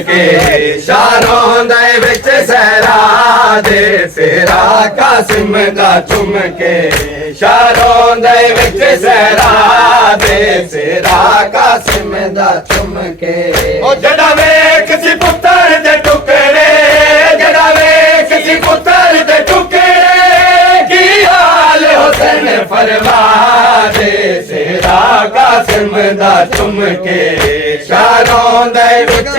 के शारों दे विच सहरा दे सेरा कासिम दा चुम के शारों दे विच सहरा दे सेरा कासिम दा चुम के ओ जड़ा वेख सी पुत्तर दे टुकड़े जड़ा वेख सी पुत्तर दे टुकड़े की हाल हुसैन फरमा दे सेरा कासिम दा चुम के शारों दे विच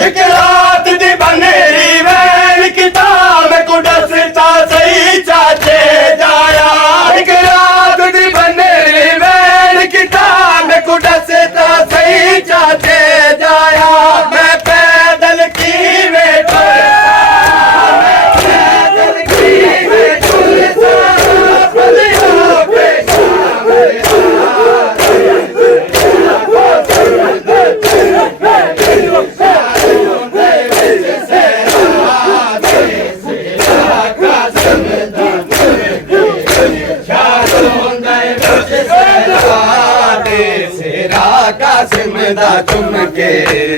एक रात दी बनेरी वैन किताब को दसता सही चाचे जाया एक रात दी बनेरी वैन किताब को दसता सही चाचे जाया मैं पैदल की बैठा मैं पैदल की बैठा बलिया पेशा कासिम दा चुम के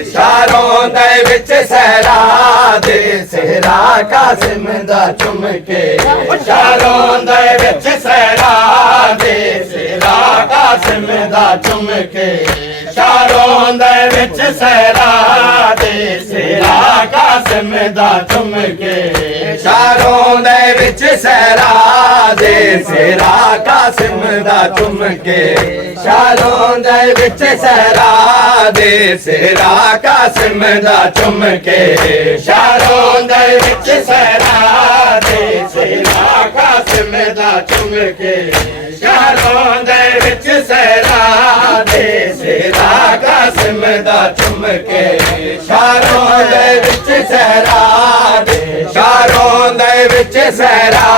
शारों दे विच सहरा दे सेरा कासिम दा चुम के शारों दे विच सहरा दे सेरा कासिम दा चुम के शारों दे विच सहरा दे सेरा कासिम दा चुम के शारों दे विच सहरा दे सेरा कासिम दा चुम के शारों दे विच सहरा दे सेरा कासिम दा चुम के शारों दे विच सहरा दे सेरा कासिम दा चुम के शारों दे विच सहरा दे सेरा कासिम दा चुम के शारों दे विच सहरा दे शारों दे विच सहरा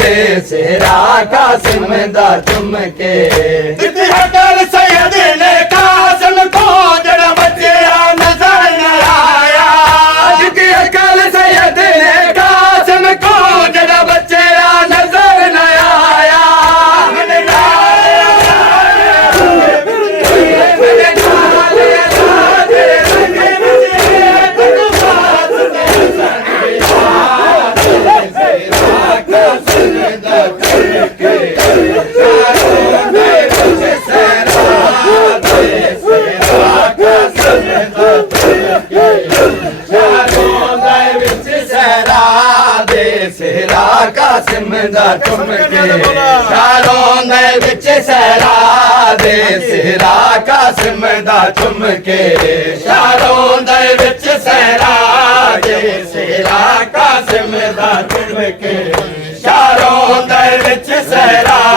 दे सेरा कासिम दा चुम के हकल सैयद ने कासिम को जड़ा बच्चा नजर न आया जिसकी हकल सैयद ने कासिम को जड़ा बच्चा नजर न आया कासिम दा चुम के शारों दे विच सहरा दे सेरा कासिम दा चुम के शारों दे विच सहरा दे सेरा कासिम दा चुम के शारों दे विच सहरा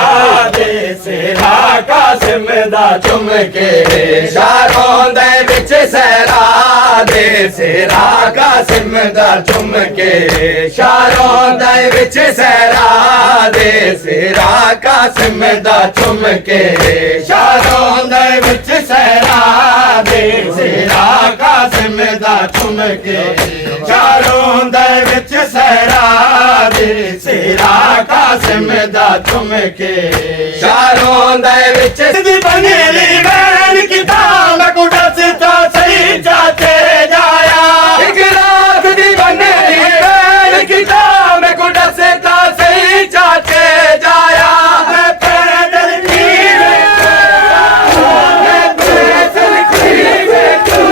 दे सेरा कासिम दा चुम के शारों दे विच सहरा दे सेरा कासिम दा चुम के शारों दे विच सहरा दे सेरा कासिम दा चुम के शारों दे विच सहरा दे सेरा कासिम दा चुम के शारों दे विच सहरा दे सेरा कासिम दा चुम के शारों दे विच दी बनेरी वैन किताब को दसता सही चाचे जाया एक रात दी बनेरी वैन किताब को दसता सही चाचे जाया मैं पैदल की मैं पैदल की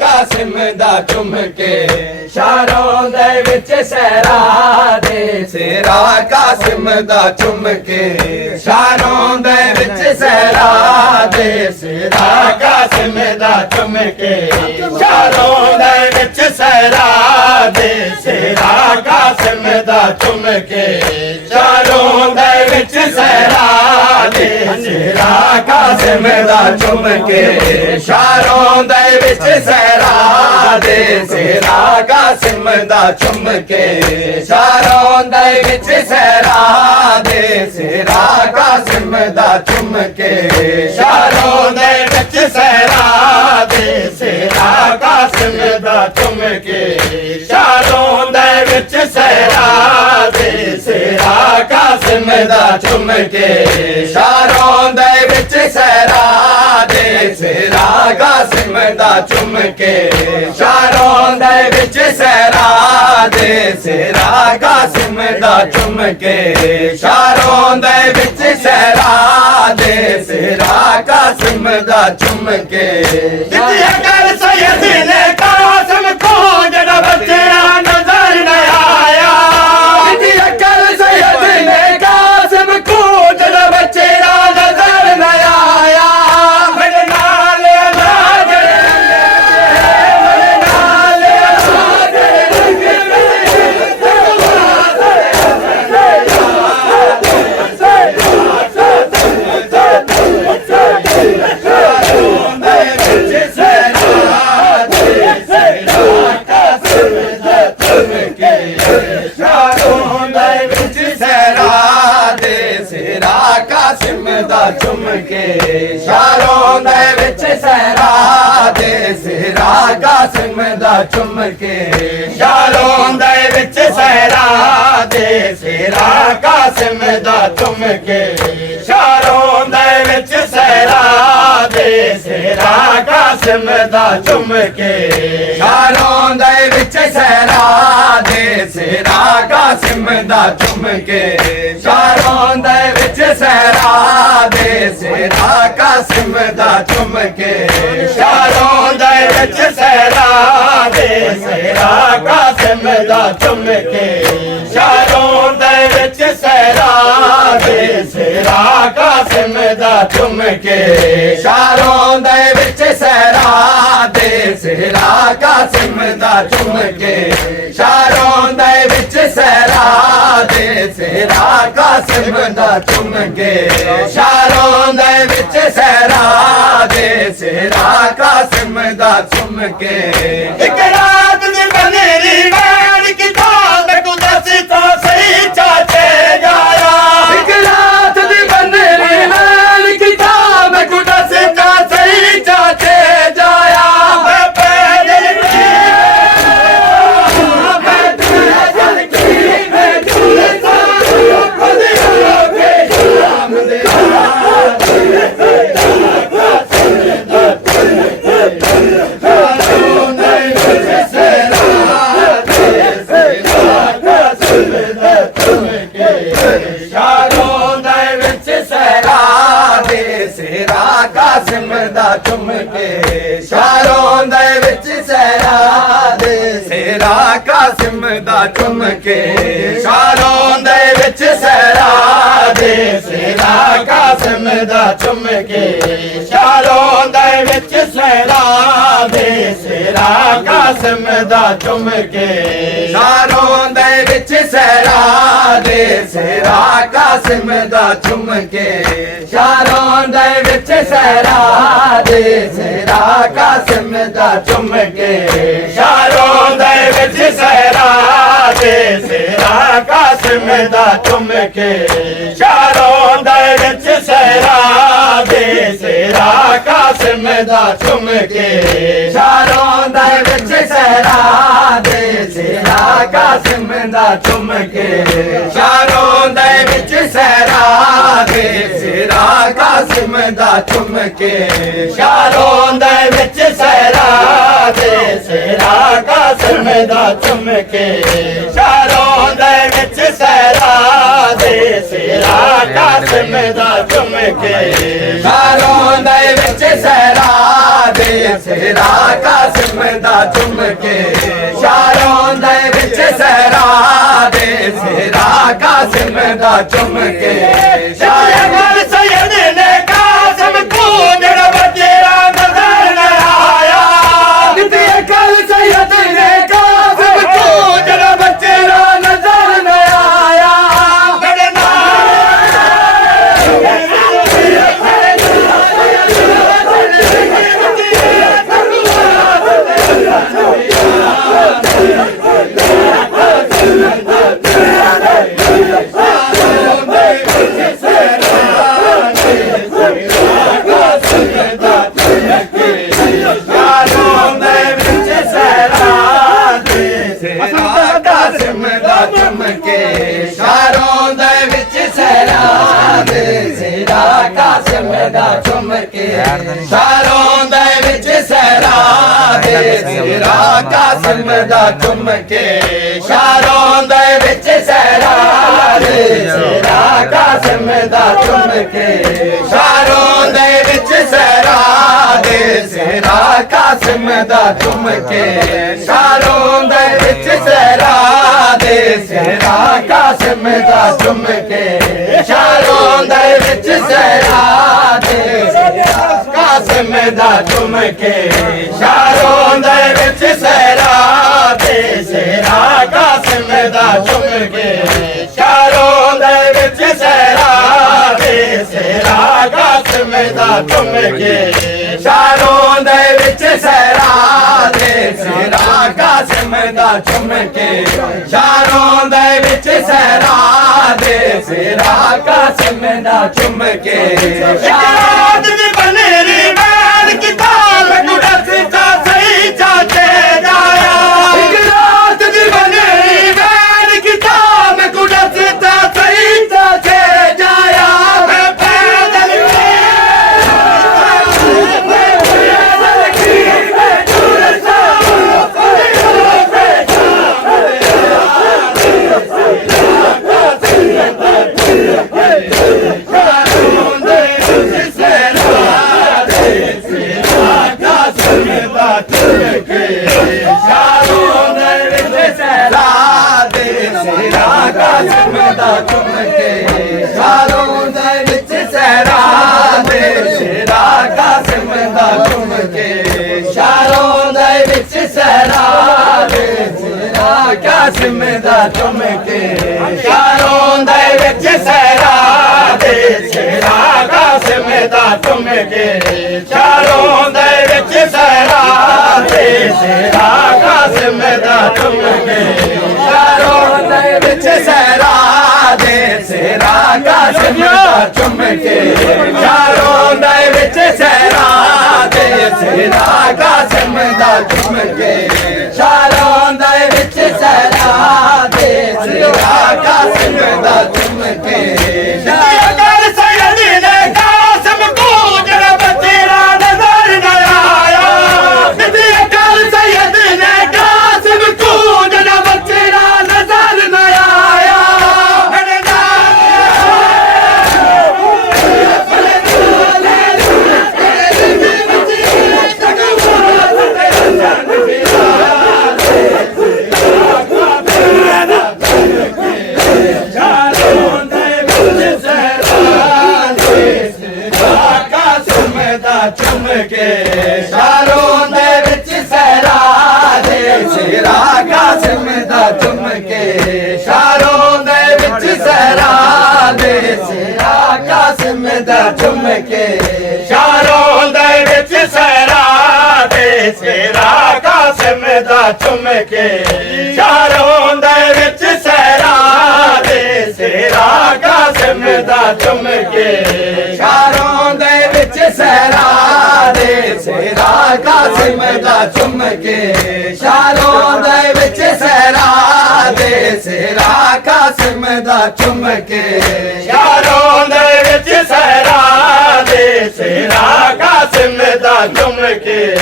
कासिम दा चुम के शारों दे विच सहरा दे सेरा कासिम दा चुम के शारों दे विच सहरा दे सेरा कासिम दा चुम के शारों दे विच सहरा दे सेरा कासिम दा चुम के शारों दे विच सहरा दे सेरा कासिम दा चुम के शारों दे विच सहरा दे सेरा कासिम दा चुम के शारों दे विच सहरा दे सेरा कासिम दा चुम के के शारों दे विच सहरा दे सेहरा कासिम दा चुम के शारों दे विच सहरा दे सेहरा कासिम दा चुम के शारों दे विच सहरा दे सेहरा कासिम दा चुम के शारों दे विच सहरा दे सेहरा कासिम दा चुम के शारों दे विच सहरा दे सेहरा कासिम दा चुम के जितिया कर सैयद ने कासिम को जड़ा बचड़ा नजर न आया जितिया कर सैयद ने कासिम को जड़ा बचड़ा नजर न आया मेरे नाल अल्लाह मेरे नाल कासिम दा चुम के शारों दे विच सहरा दे सेहरा कासिम दा चुम के शारों दे विच सहरा दे सेहरा कासिम दा चुम के शारों दे विच सहरा दे सेहरा कासिम दा चुम के शारों दे विच सहरा दे सेहरा कासिम दा चुम के शारों दे विच सहरा दे सेहरा कासिम दा चुम के शारों दे विच सहरा दे सेहरा कासिम दा चुम के शारों दे विच सहरा दे सेहरा कासिम दा चुम के शारों दे विच सहरा दे सेहरा कासिम दा चुम के शारों दे विच सहरा दे सेहरा कासिम दा चुम के शारों दे विच सहरा दे सेहरा कासिम दा चुम के एक रात दी बनेरी वैन किताब को दसता सही चाचे जाया एक रात दी बनेरी वैन किताब को दसता सही चाचे जाया कासिम दा चुम के शारों दे विच सहरा दे सेहरा कासिम दा चुम के शारों दे विच सहरा दे सेहरा कासिम दा चुम के शारों दे विच सहरा दे सेहरा कासिम दा चुम के शारों दे विच सहरा दे सेहरा कासिम दा चुम के शारों दे विच सहरा दे सेहरा कासिम दा चुम के शारों दे विच सहरा दे सेहरा कासिम दा चुम के शारों दे विच सहरा दे सेहरा कासिम दा चुम के शारों दे विच सहरा दे सेहरा कासिम दा चुम के शारों दे विच सहरा दे सेहरा कासिम दा चुम के शारों दे विच सहरा दे सेहरा कासिम दा चुम के शारों दे विच सहरा दे सेहरा कासिम दा चुम के शारों दे विच सहरा दे सेहरा कासिम दा चुम के शारों दे विच सहरा दे सेहरा कासिम दा चुम के शायर सैयद ने कासिम को जड़ा बचड़ा नजर न आया नित्य कल सैयद ने कासिम को जड़ा बचड़ा नजर न आया मेरे नाल ਸਿਮਦਾ ਚੁਮਕੇ ਸ਼ਾਰੋਂ ਦੇ ਵਿੱਚ ਸਹਿਰਾ ਦੇ ਸਿਰਾ ਕਾਸਿਮ ਦਾ ਚੁਮਕੇ ਸ਼ਾਰੋਂ ਦੇ ਵਿੱਚ ਸਹਿਰਾ ਦੇ ਸਿਰਾ ਕਾਸਿਮ ਦਾ ਚੁਮਕੇ ਸ਼ਾਰੋਂ ਦੇ ਵਿੱਚ ਸਹਿਰਾ ਦੇ ਸਿਰਾ ਕਾਸਿਮ ਦਾ ਚੁਮਕੇ ਸ਼ਾਰੋਂ ਦੇ ਵਿੱਚ ਸਹਿਰਾ ਦੇ ਸਿਰਾ ਕਾਸਿਮ ਦਾ ਚੁਮਕੇ ਸ਼ਾਰੋਂ ਦੇ ਵਿੱਚ ਸਹਿਰਾ ਦੇ ਸਿਰਾ ਕਾਸਿਮ ਦਾ ਚੁਮਕੇ ਸ਼ਾਰੋਂ ਦੇ ਵਿੱਚ ਸਹਿਰਾ ਦੇ ਸਿਰਾ ਕਾਸਿਮ ਦਾ ਚੁਮਕੇ ਸ਼ਾਰੋਂ ਦੇ ਵਿੱਚ ਸਹਿਰਾ ਦੇ ਸਿਰਾ ਕਾਸਿਮ ਦਾ ਚੁਮਕੇ ਸ਼ਾਰੋਂ ਦੇ ਵਿੱਚ ਸਹਿਰਾ ਦੇ ਸਿਰਾ ਕਾਸਿਮ ਦਾ ਚੁਮਕੇ ਸ਼ਾਰੋਂ ਦੇ ਵਿੱਚ ਸਹਿਰਾ ਦੇ ਸਿਰਾ ਕਾਸਿਮ ਦਾ ਚੁਮਕੇ ਸ਼ਾਰੋਂ ਦੇ ਵਿੱਚ ਸਹਿਰਾ ਦੇ ਸਿਰਾ ਕਾਸਿਮ ਦਾ ਚੁਮਕੇ ਸ਼ਾਰੋਂ ਦੇ ਵਿੱਚ ਸਹਿਰਾ ਦੇ ਸਿਰਾ ਕਾਸਿਮ ਦਾ ਚੁਮਕੇ ਸ਼ਾਦ ਦੀ ਬਨੇਰੀ ਮੈਲ ਕਿਤਾਬ ਗੁਰਸ ਦਾ ਸਹੀ ਚਾਚੇ ਜਾਇਆ ਇੱਕ ਰਾਤ ਦੀ ਬਨੇਰੀ ਮੈਲ ਕਿਤਾਬ ਗੁਰਸ ਦਾ ਸਹੀ ਚਾਚੇ ਜਾਇਆ ਮੈਂ ਪੈਦਲ ਸ਼ਾਰੋਂ ਦੇ ਵਿੱਚ ਸਹਿਰਾ ਦੇ ਸਿਰਾ ਕਾਸਿਮ ਦਾ ਚੁਮਕੇ ਸ਼ਾਰੋਂ ਦੇ ਵਿੱਚ ਸਹਿਰਾ ਦੇ ਸਿਰਾ ਕਾਸਿਮ ਦਾ ਚੁਮਕੇ ਸ਼ਾਰੋਂ ਦੇ ਵਿੱਚ ਸਹਿਰਾ ਦੇ ਸਿਰਾ ਕਾਸਿਮ ਦਾ ਚੁਮਕੇ ਸ਼ਾਰੋਂ ਦੇ ਵਿੱਚ ਸਹਿਰਾ ਦੇ ਸਿਰਾ ਕਾਸਿਮ ਦਾ ਚੁਮਕੇ ਸ਼ਾਰੋਂ ਦੇ ਵਿੱਚ ਸਹਿਰਾ ਦੇ ਸਿਰਾ ਕਾਸਿਮ ਦਾ ਚੁਮਕੇ ਸ਼ਾਰੋਂ ਦੇ ਵਿੱਚ ਸਹਿਰਾ ਦੇ ਸਿਰਾ ਕਾਸਿਮ ਦਾ ਚੁਮਕੇ ਸ਼ਾਰੋਂ ਦੇ ਵਿੱਚ ਸਹਿਰਾ ਦੇ ਸਿਰਾ ਕਾਸਿਮ ਦਾ ਚੁਮਕੇ ਸ਼ਾਰੋਂ ਦੇ ਵਿੱਚ ਸਹਿਰਾ ਦੇ ਸਿਰਾ ਕਾਸਿਮ ਦਾ ਚੁਮਕੇ ਸ਼ਾਇਰ ਸੈਯਦ ਨੇ ਕਾਸਿਮ ਕੋ ਜਰਾ ਬਤੇਰਾ ਨਜ਼ਰ ਨਾ ਆਇਆ ਨਦੀ ਅਕਲ ਸੈਯਦ ਨੇ ਕਾਸਿਮ ਕੋ ਜਰਾ ਬਤੇਰਾ ਨਜ਼ਰ ਨਾ ਆਇਆ ਮੇਰੇ ਚੁਮਕੇ ਸ਼ਾਰੋਂ ਦੇ ਵਿੱਚ ਸਹਿਰਾ ਦੇ ਸਿਰਾ ਕਾਸਿਮ ਦਾ ਚੁਮਕੇ ਸ਼ਾਰੋਂ ਦੇ ਵਿੱਚ ਸਹਿਰਾ ਦੇ ਸਿਰਾ ਕਾਸਿਮ ਦਾ ਚੁਮਕੇ ਸ਼ਾਰੋਂ ਦੇ ਵਿੱਚ ਸਹਿਰਾ ਦੇ ਸਿਰਾ ਕਾਸਿਮ ਦਾ ਚੁਮਕੇ ਸ਼ਾਰੋਂ ਦੇ ਵਿੱਚ ਸਹਿਰਾ ਦੇ ਸਿਰਾ ਕਾਸਿਮ ਦਾ ਚੁਮਕੇ ਸ਼ਾਰੋਂ ਦੇ ਵਿੱਚ ਸਹਿਰਾ ਦੇ ਸਿਰਾ ਕਾਸਿਮ ਦਾ ਚੁਮਕੇ ਸ਼ਾਰੋਂ ਦੇ ਵਿੱਚ ਸਹਿਰਾ ਦੇ ਸਿਰਾ ਕਾਸਿਮ ਦਾ ਚੁਮਕੇ ਸ਼ਾਰੋਂ ਦੇ ਵਿੱਚ ਸਹਿਰਾ ਦੇ ਸਿਰਾ ਕਾਸਿਮ ਦਾ ਚੁਮਕੇ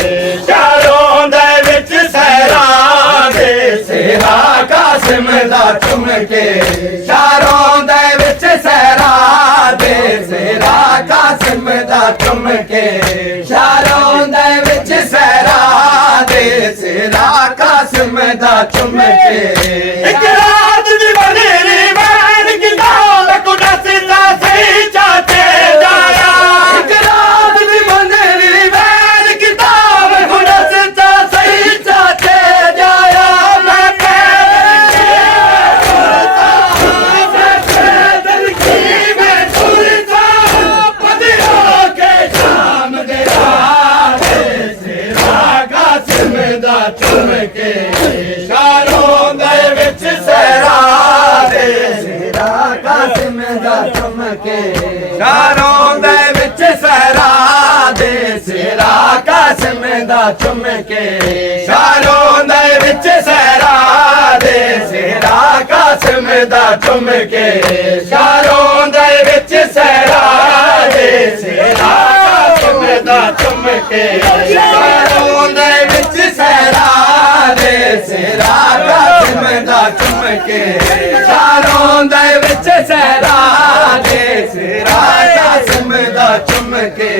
ਸ਼ਾਰੋਂ ਦੇ ਵਿੱਚ ਸਹਿਰਾ ਦੇ ਸਿਰਾ ਕਾਸਿਮ ਦਾ ਚੁਮਕੇ ਸ਼ਾਰੋਂ ਦੇ ਵਿੱਚ ਸਹਿਰਾ ਦੇ ਸਿਰਾ ਕਾਸਿਮ ਦਾ ਚੁਮਕੇ ਸ਼ਾਰੋਂ ਦੇ ਵਿੱਚ ਸਹਿਰਾ ਦੇ ਸਿਰਾ ਕਾਸਿਮ ਦਾ ਚੁਮਕੇ ਇੱਕ ਰਾਤ ਦੀ ਬਨੇਰੀ ਮੈਲ ਕਿਤਾਬ ਗੁਰਸ ਦਾ ਸਹੀ ਚਾਚੇ ਜਾਇਆ ਇੱਕ ਰਾਤ ਦੀ ਬਨੇਰੀ ਮੈਲ ਕਿਤਾਬ ਗੁਰਸ ਦਾ ਸਹੀ ਚਾਚੇ ਜਾਇਆ ਮੈਂ ਪੈਦਲ ਕੀ ਮੈਂ ਤੁਰਦਾ ਪਦਿਓ ਕੇ ਸ਼ਾਮ ਦੇ ਰਾਤ ਸਿਰਾ ਕਾਸਿਮ ਦਾ ਚੁਮਕੇ ਸ਼ਾਰੋਂ ਦੇ ਵਿੱਚ ਚੁੰਮ ਕੇ ਸ਼ਾਰੋਂ ਦੇ ਵਿੱਚ ਸਹਿਰਾ ਦੇ ਸਿਹਰਾ ਕਾਸਿਮ ਦਾ ਚੁੰਮ ਕੇ ਸ਼ਾਰੋਂ ਦੇ ਵਿੱਚ ਸਹਿਰਾ ਦੇ ਸਿਹਰਾ ਕਾਸਿਮ ਦਾ ਚੁੰਮ ਕੇ ਸ਼ਾਰੋਂ ਦੇ ਵਿੱਚ ਸਹਿਰਾ ਦੇ ਸਿਹਰਾ ਕਾਸਿਮ ਦਾ ਚੁੰਮ ਕੇ ਸ਼ਾਰੋਂ ਦੇ ਵਿੱਚ ਸਹਿਰਾ ਦੇ ਸਿਹਰਾ ਕਾਸਿਮ ਦਾ ਚੁੰਮ ਕੇ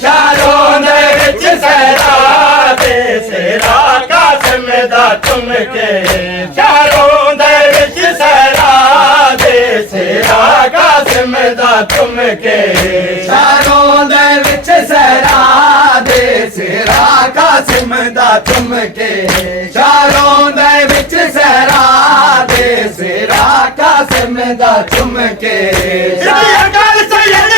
ਸ਼ਾਰੋਂ ਦੇ ਵਿੱਚ ਸਹਿਰਾ ਦੇ ਸਿਹਰਾ ਕਾਸਿਮ ਦਾ ਚੁੰਮ ਕੇ ਸ਼ਾਰੋਂ ਦੇ ਵਿੱਚ ਸਹਿਰਾ ਦੇ ਸਿਹਰਾ ਕਾਸਿਮ ਦਾ ਚੁੰਮ ਕੇ ਸ਼ਾਰੋਂ ਦੇ ਵਿੱਚ ਸਹਿਰਾ ਦੇ ਸਿਹਰਾ ਕਾਸਿਮ ਦਾ ਚੁੰਮ ਕੇ ਸ਼ਾਰੋਂ ਦੇ ਵਿੱਚ ਸਹਿਰਾ ਦੇ ਸਿਹਰਾ ਕਾਸਿਮ ਦਾ ਚੁੰਮ ਕੇ ਗੱਲ ਸੈਯਦ